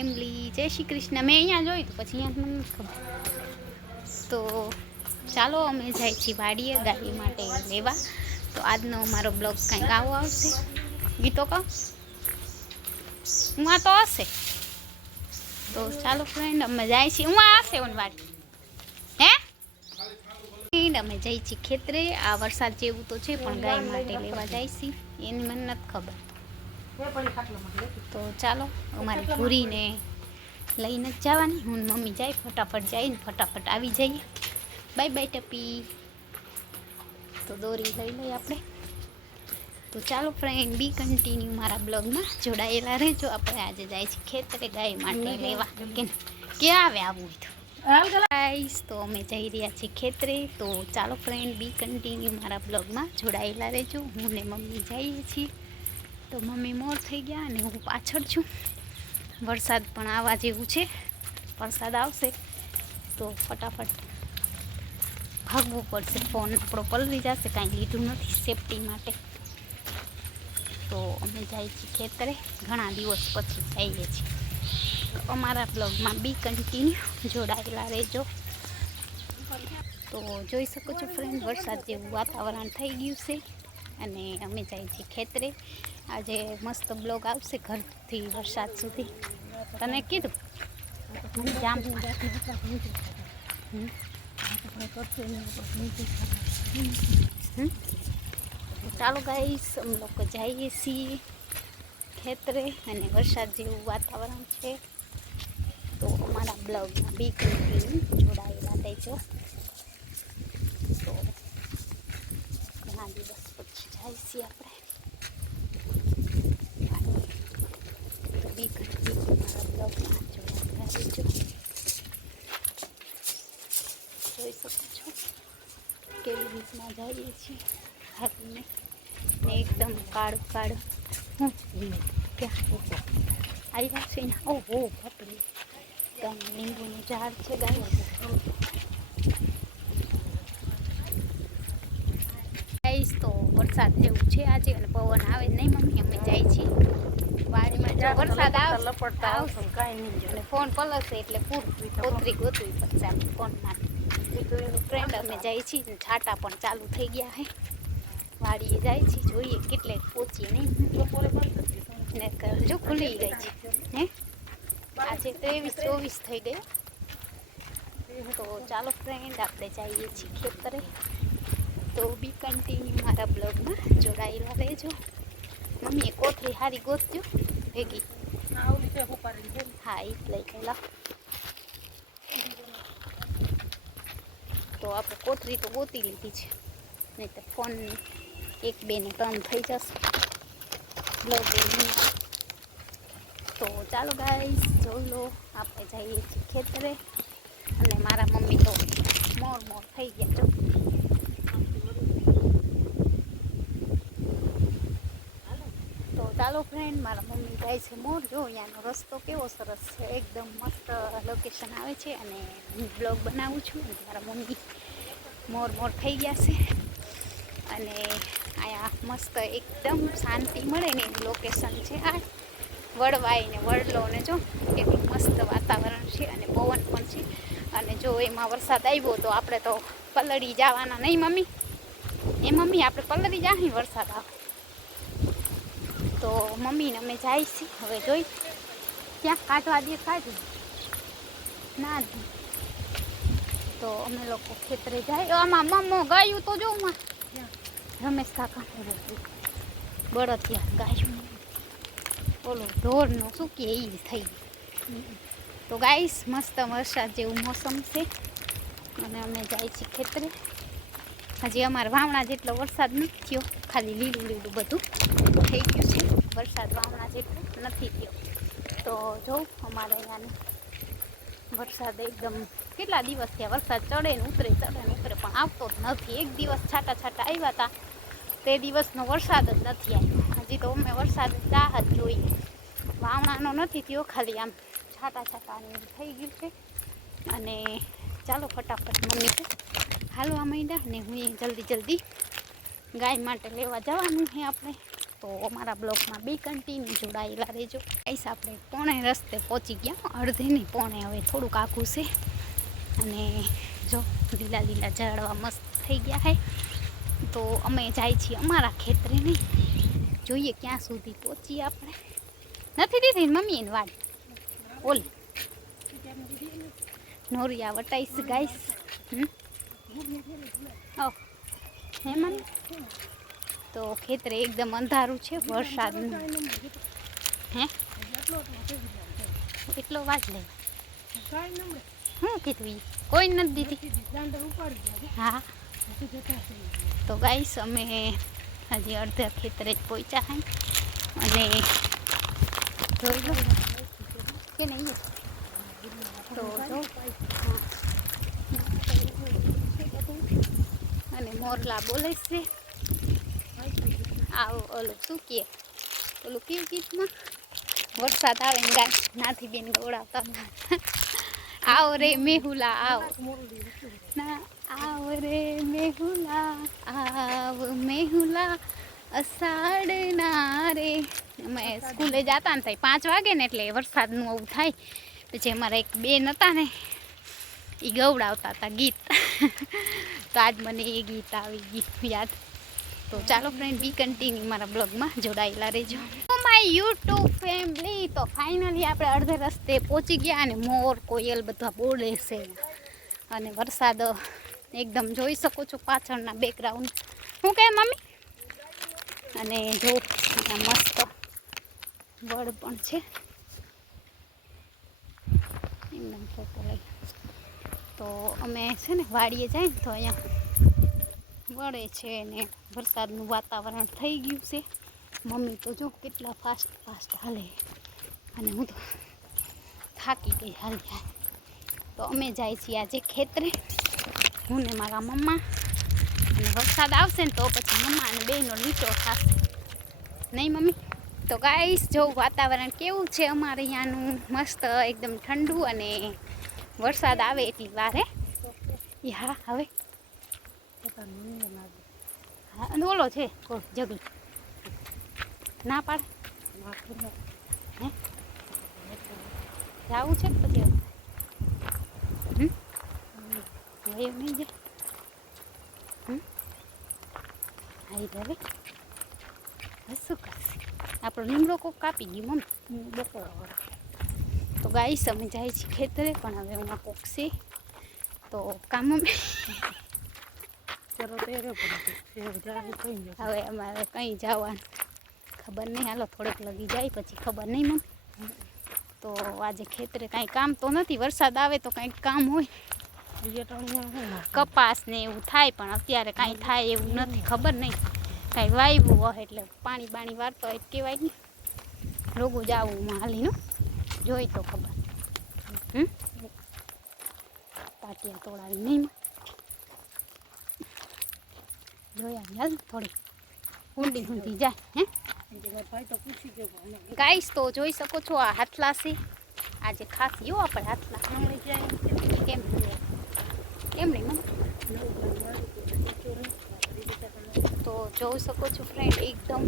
Family, જય શ્રી કૃષ્ણ. મેં અહીંયા જોયું તો પછી અહીંયા મને નથી ખબર. તો ચાલો અમે જાય છીએ વાડીએ ગાડી માટે લેવા. તો આજનો અમારો બ્લોગ કંઈક આવો આવશે. ગીતો કહો હું આ તો હશે. તો ચાલો ફ્રેન્ડ અમે જાય છીએ. હું આ હશે ઓન વાડી હે અમે જઈએ છીએ ખેતરે. આ વરસાદ જેવું તો છે પણ ગાય માટે લેવા જાય છીએ એની મને નથી ખબર. તો ચાલો અમારી પૂરીને લઈને જ જવાની. હું મમ્મી જાય ફટાફટ જઈને ફટાફટ આવી જઈએ. બાય બાય ટપી. તો દોરી લઈ લઈએ આપણે. તો ચાલો ફ્રેન્ડ બી કન્ટિન્યુ મારા બ્લોગમાં જોડાયેલા રહેજો. આપણે આજે જાય છે ખેતરે ગાય માટે લેવા. ક્યાં આવે આવું તો ગાઈસ. તો અમે જઈ રહ્યા છીએ ખેતરે. તો ચાલો ફ્રેન્ડ બી કન્ટિન્યુ મારા બ્લોગમાં જોડાયેલા રહેજો. હું ને મમ્મી જઈએ છીએ. તો મમ્મી મોર થઈ ગયા અને હું પાછળ છું. વરસાદ પણ આવવા જેવું છે. વરસાદ આવશે તો ફટાફટ ભાગવું પડશે. ફોન આપણો પલળી જશે. કાંઈ લીધું નથી સેફટી માટે. તો અમે જઈએ છીએ ખેતરે. ઘણા દિવસ પછી જઈએ છીએ. તો અમારા બ્લોગમાં બી કન્ટિન્યુ જોડાયેલા રહેજો. તો જોઈ શકો છો ફ્રેન્ડ વરસાદ જેવું વાતાવરણ થઈ ગયું છે અને અમે જઈએ છીએ ખેતરે. આજે મસ્ત બ્લોગ આવશે ઘરથી વરસાદ સુધી. તને કીધું જામ ચાલો ગાઈસ અમે લોકો જઈએ છીએ ખેતરે અને વરસાદ જેવું વાતાવરણ છે. તો અમારા બ્લોગમાં બી કન્ટિન્યુ જોડાયેલા રહેજો. તો ઘણા દિવસ પછી જાય છીએ આપણે. તો બી કન્ટિન્યુ મારા બ્લોગમાં જોડાયેલા રહેજો. જોઈ શકો છો કેવી રીતના જઈએ છીએ હાથને ને એકદમ કાળું કાળું. ક્યાં આવ્યા છે ને? ઓહો બાપરે, એકદમ લીંબુનું ઝાડ છે ગાઈસ. તો વરસાદ જેવું છે આજે અને પવન આવે નહીં મમ્મી. અમે જાય છીએ વાડીમાં. જો વરસાદ આવશે અને ફોન પલળશે એટલે પૂરું કોતરી ગોતવી પડશે આપણે ફોનમાં. ફ્રેન્ડ અમે જઈએ છીએ. છાંટા પણ ચાલુ થઈ ગયા છે. વાડીએ જાય છે. જોઈએ કેટલે પહોંચીએ નહીં. ને જો ખુલી ગઈ છે હે. આજે 23-24 થઈ ગયો. તો ચાલો ફ્રેન્ડ આપણે જઈએ છીએ ખેતરે. તો બી કન્ટિન્યુ મારા બ્લોગમાં જોડાયેલા રહેજો. મમ્મીએ કોથળી હારી ગોતજો ભેગી. હા એ જ લઈ ગયેલા. તો આપણે કોથળી તો ગોતી લીધી છે નહીં તો ફોનની 1-2 ને 3 થઈ જશે બ્લોગ. તો ચાલો ગાઈસ જોઈ લો આપણે જઈએ છીએ ખેતરે. અને મારા મમ્મી તો મોર થઈ ગયા. જો તો ચાલો ફ્રેન્ડ મારા મમ્મી જાય છે મોર. જો અહીંયાનો રસ્તો કેવો સરસ છે. એકદમ મસ્ત લોકેશન આવે છે અને હું બ્લોગ બનાવું છું. મારા મમ્મી મોર થઈ ગયા છે અને અહીંયા મસ્ત એકદમ શાંતિ મળે ને એવું લોકેશન છે. આ વડવાઈ ને વડલો ને જો કેટલું મસ્ત વાતાવરણ છે અને પવન પણ છે. અને જો એમાં વરસાદ આવ્યો તો આપણે તો પલળી જવાના નહીં મમ્મી? એ મમ્મી આપણે પલળી જાય વરસાદ આવે તો. મમ્મીને અમે જાય છીએ હવે. જોઈ ક્યાંક કાઢવા દે કાઢું ના. તો અમે લોકો ખેતરે જાય. આમાં મમ્મો ગાયું તો જો રમેશ કાકા બળદિયા ગાયું ઓલો ઢોરનો શું કે એ થઈ. તો ગાઈસ મસ્ત વરસાદ જેવું મોસમ છે અને અમે જાય છીએ ખેતરે. હજી અમારા વાવણા જેટલો વરસાદ નથી થયો. ખાલી લીલું લીલું બધું થઈ ગયું છે. વરસાદ વાવણા જેટલો નથી થયો. તો જો અમારે અહીંયાને વરસાદ એકદમ કેટલા દિવસ થયા વરસાદ ચડે ને ઉતરે પણ આવતો જ નથી. એક દિવસ છાંટા છાંટા આવ્યા હતા તે દિવસનો વરસાદ જ નથી આવ્યો. હજી તો અમે વરસાદ રાહ જ જોઈએ. વાવણાનો નથી થયો. ખાલી આમ છાંટા છાંટાને થઈ ગયું છે. અને ચાલો ફટાફટ મમ્મી તો હાલવા માંડ્યા ને હું જલ્દી ગાય માટે લેવા જવાનું છે આપણે. તો અમારા બ્લોગમાં બી કન્ટિન્યુ જોડાયેલા રહેજો. ગાઈસ આપણે પોણે રસ્તે પહોંચી ગયા, અડધે નહીં પોણે, હવે થોડુંક આખું છે. અને જો લીલા લીલા ઝાડવા મસ્ત થઈ ગયા છે. તો અમે જાય છીએ અમારા ખેતરે, નહીં જોઈએ ક્યાં સુધી પહોંચીએ આપણે. નથી દીધી મમ્મી એને વાડ ઓલી નોરિયા વટાઈશ ગાઈસ. ઓ હે મમ્મી, તો ખેતરે એકદમ અંધારું છે, વરસાદનું. હે એટલો વાજ લે હું કીધું કોઈ નથી દીધી. હા તો ગાઈસ અમે હજી અડધા ખેતરે જ પહોંચ્યા હે. અને જોઈ લો કે નહીં તો અને મોરલા બોલે છે. આવો ઓલું શું કહે, ઓલું કયું ગીતમાં વરસાદ આવે ને ગાય નાથી બેન ગવડાવતા, આવો રે મેહુલા આવો ના, આવ રે મેહુલા આવ મેહુલા અષાઢના રે. અમે સ્કૂલે જતા ને થાય 5 વાગે ને, એટલે વરસાદનું આવું થાય. પછી અમારા એક બેન હતા ને, એ ગવડાવતા હતા ગીત. તો આજ મને એ ગીત આવી ગીત યાદ. તો ચાલો ફ્રેન્ડ, બી કન્ટિન્યુ મારા બ્લોગમાં જોડાયેલા રહેજો. માય યુટ્યુબ ફેમિલી, તો ફાઇનલી આપણે અડધે રસ્તે પહોંચી ગયા. અને મોર કોયલ બધા બોલે છે. અને વરસાદ એકદમ જોઈ શકો છો પાછળના બેકગ્રાઉન્ડ. શું કહે મમ્મી? અને જો મસ્ત વડ પણ છે, એકદમ ફોટો લઈ. તો અમે છે ને વાડીએ જાય ને તો અહીંયા વળે છે ને વરસાદનું વાતાવરણ થઈ ગયું છે. મમ્મી તો જો કેટલા ફાસ્ટ હાલે, અને હું તો થાકી ગઈ હાલી. તો અમે જાય છીએ આજે ખેતરે, હું ને મારા મમ્મા. અને વરસાદ આવશે ને તો પછી મમ્મા અને બેનો લીટો થશે, નહીં મમ્મી? તો ગાઈસ જો વાતાવરણ કેવું છે અમારે અહીંયાનું, મસ્ત એકદમ ઠંડુ. અને વરસાદ આવે એટલી વાર હે. હા હવે હા, અને ઓલો છે જગલું ના પાડે. હે જવું છે પછી હવે નહીં જાય. આવી હવે શું કરશે આપણો લીમડો કોક કાપી ગયું મમ્મી બપોર. તો ગાઈસ અમે જાય છીએ ખેતરે, પણ હવે હું કોક છે તો કામ હવે અમારે કંઈ જવાનું ખબર નહીં. હાલો થોડેક લગી જાય પછી ખબર નહીં મમ્મી. તો આજે ખેતરે કાંઈ કામ તો નથી, વરસાદ આવે તો કાંઈક કામ હોય, કપાસ ને એવું થાય. પણ અત્યારે કાંઈ થાય એવું નથી, ખબર નહીં. કાંઈ વાવ્યું હોય એટલે પાણી બાણી વારતો હોય કહેવાય નહીં. રોગું જ આવું હાલીનું જોઈ તો ખબર. પાટિયા તોડાવી નહીં જોયા હાલ થોડી ઊંડી જાય. હે ગાઈસ તો જોઈ શકો છો આ હાથલાસી આજે ખાસ યો આપણે હાથલા કેમ નહીં મને તો જોઈ શકો છો ફ્રેન્ડ, એકદમ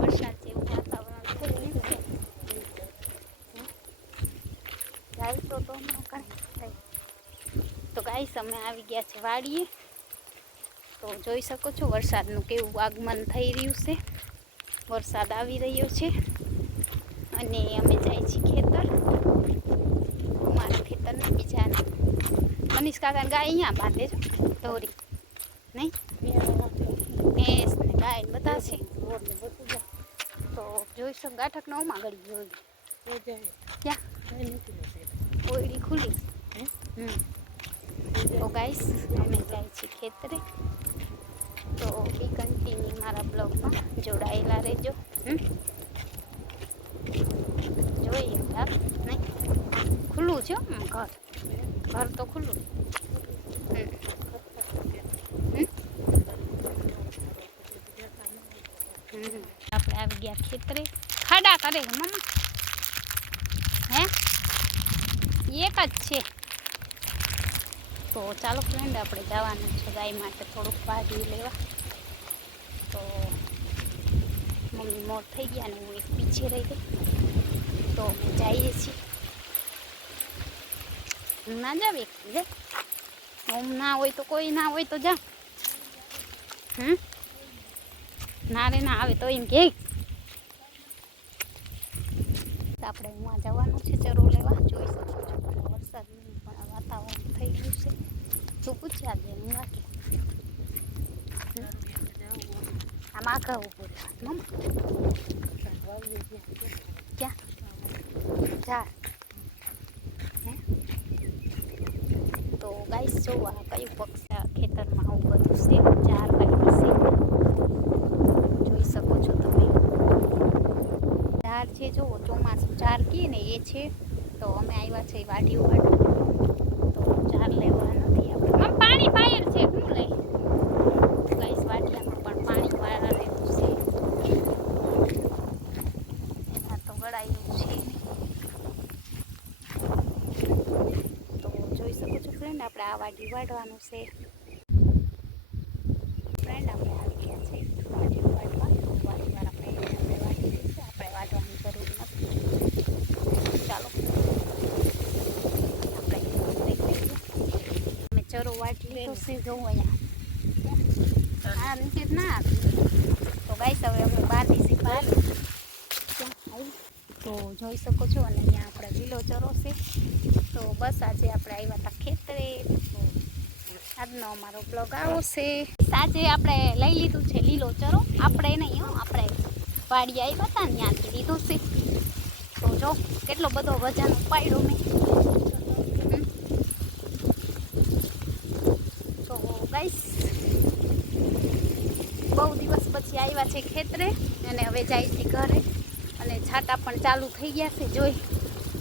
વરસાદ જેવું વાતાવરણ થઈ ગાઈસ. તો ગાઈસ અમે આવી ગયા છે વાડીએ. તો જોઈ શકો છો વરસાદનું કેવું આગમન થઈ રહ્યું છે, વરસાદ આવી રહ્યો છે. અને અમે જાય છીએ ખેતર, અમારા ખેતરના બીજાના. મનીષ કાકાને ગાય અહીંયા બાંધે છે ધોરી નહીં, ભેંસ ને ગાય બધા છે. તો જોઈ શકો ગાંઠક નો માં ગળી ગયો ક્યાં ઓયડી ખુલ્લી. તો ગાઈસ અમે જાય છીએ ખેતરે. તો બી કન્ટિન્યુ મારા બ્લોગમાં જોડાયેલા રહેજો. જોઈએ નહીં ખુલ્લું છે ઘર તો ખુલ્લું. આપણે આવી ગયા ખેતરે, ખાડા કરે મમ્મા. હે એક જ છે. તો ચાલો ફ્રેન્ડ આપણે જવાનું છે ગાય માટે થોડુંક ભાજી લેવા. તો મમ્મી મોર થઈ ગયા ને હું એક પીછે રહી ગઈ. તો અમે જઈએ છીએ. હું ના જાવ એક જા, હું ના હોય તો કોઈ ના હોય તો જા. ના રે ના આવે તો એમ કે આપણે હું જવાનું છે ચરો લેવા. જોઈ શકો છો વરસાદનું પણ વાતાવરણ થઈ ગયું છે. તું પૂછ્યા દે હું વાંચું. આમાં કહું પૂરું ક્યાં જા તો ગાઈસ જોવા કયું પક્ષી ખેતરમાં આવું બધું છે. 4 વાગ્યા છે. જોઈ શકો છો તમે. 4 છે જુઓ, ચોમાસું 4 કહે ને એ છે. તો અમે આવ્યા છે વાડીઓ વાળવા. તો 4 લેવા નથી આપણે. પાણી પાયર છે શું લઈ ગાઈસ વાડિયામાં પણ પાણી વાળા રહેવું છે. એના તો ગળાયું છે. તો જોઈ શકો છો ફ્રેન્ડ, આપણે આ વાડી વાળવાનું છે. ફ્રેન્ડ આપણે આવી ગયા છે વાડી વાળવા. તો વાડીવાળા ફ્રેન્ડ આપણે વાડી છે, આપણે વાળવાની જરૂર નથી. ચાલો આપણે લઈ લઈએ. અમે ચરો વાટી લીધો છે. જોઉં અહીંયા હા નીચે જ ના આવે. તો ગાઈસ હવે અમે બહારની સી બહાર તો જોઈ શકો છો. અને અહીંયા આપણે લીલો ચરો છે. તો બસ આજે આપણે આવ્યા હતા ખેતરે. તો આજનો અમારો બ્લોગ આવો છે. આજે આપણે લઈ લીધું છે લીલો ચરો. આપણે નહીં આપણે વાડી આવ્યા હતા ને ત્યાંથી લીધો છે. તો જો કેટલો બધો વજન ઉપાડ્યો મેં. તો ગાઈસ બહુ દિવસ પછી આવ્યા છે ખેતરે અને હવે જાય છે ઘરે. અને છાંટા પણ ચાલુ થઈ ગયા છે. જોઈ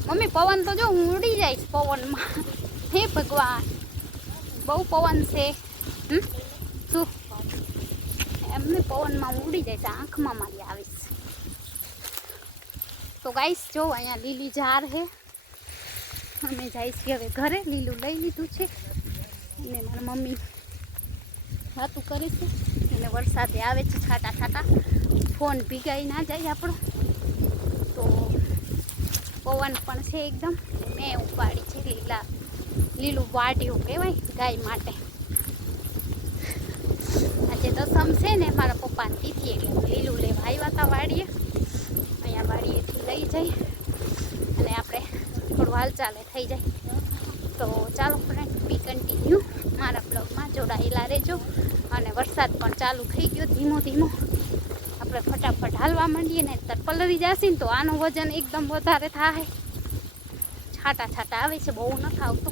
મમ્મી પવન તો જો હું ઉડી જઈશ પવનમાં. હે ભગવાન બહુ પવન છે. શું એમને પવનમાં હું ઉડી જઈશ, આંખમાં મારી આવીશ. તો ગાઈસ જો અહીંયા લીલી ઝાર છે. અમે જાય છીએ હવે ઘરે. લીલું લઈ લીધું છે અને મારા મમ્મી વાતું કરે છે. અને વરસાદે આવે છે છાટા છાટા. ફોન ભીગાઈ ના જાય આપણો. તો પવન પણ છે એકદમ. મેં ઉપાડી છે લીલું વાડિયું કહેવાય ગાય માટે. આજે દસમ છે ને મારા પપ્પાની તિથિ, એટલે લીલું લેવા આવ્યા હતા વાડીએ. અહીંયા વાડીએથી લઈ જઈ અને આપણે થોડું હાલચાલે થઈ જાય. તો ચાલો ફ્રેન્ડ બી કન્ટિન્યુ મારા બ્લોગમાં જોડાયેલા રહેજો. અને વરસાદ પણ ચાલુ થઈ ગયો ધીમો ધીમો. આપણે ફટાફટ હાલવા માંડીએ ને તર પલળી જશે ને તો આનું વજન એકદમ વધારે થાય. છાટા છાટા આવે છે, બહુ નથી આવતો.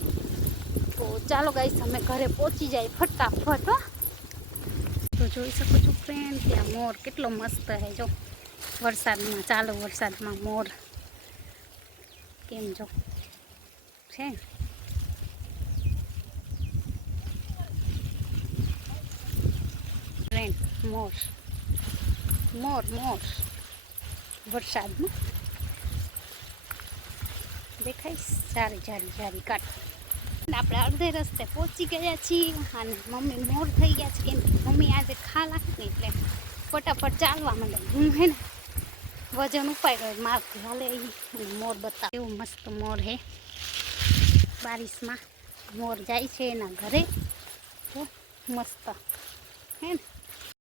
તો ચાલો ગાઈસ અમે ઘરે પહોંચી જાય ફટાફટ. તો જોઈ શકો છો ફ્રેન્ડ ત્યાં મોર કેટલો મસ્ત છે. જો વરસાદમાં ચાલો વરસાદમાં મોર કેમ જો છે. ફ્રેન્ડ મોર મોર મોર વરસાદમાં દેખાય સારી જારી જારી કાઢ. આપણે અડધે રસ્તે પહોંચી ગયા છીએ અને મમ્મી મોર થઈ ગયા છે. કેમ મમ્મી આજે ખાલા ને એટલે ફટાફટ ચાલવા માંડે. હું હે ને વજન ઉપાડ્યો મારથી હાલે અને મોર બતાવ. એવું મસ્ત મોર હે. બારિશમાં મોર જાય છે એના ઘરે. તો મસ્ત હે ને.